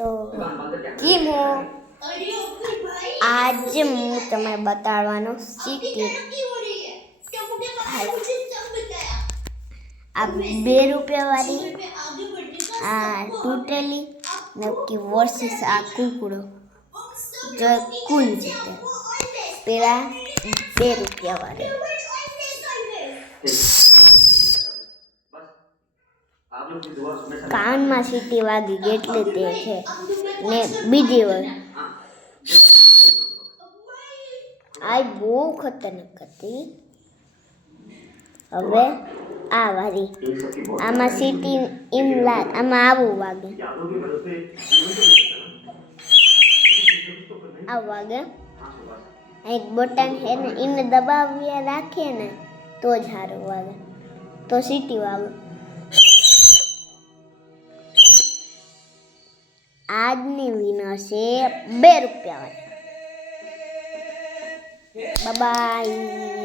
તો કેમ હો આજે હું તમને બતાડવાનો સિટી આ 2 રૂપિયા વાળી આ તૂટેલી નક્કી વર્સિસ આ કુકડો જો કોણ જીતે પેલા 2 રૂપિયા વાળી કાનમાં સીટી વાગી એટલે તે છે ને બીજી વાર આ બહુ ખતરનાક હતી હવે આ વારી આમાં સીટી આમાં આવું વાગે આવું વાગે એક બટન છે ને એને દબાવ્યા રાખીએ ને તો જ સારું વાગે તો સીટી વાગે આજની વિનર છે 2 રૂપિયા વાળી બાય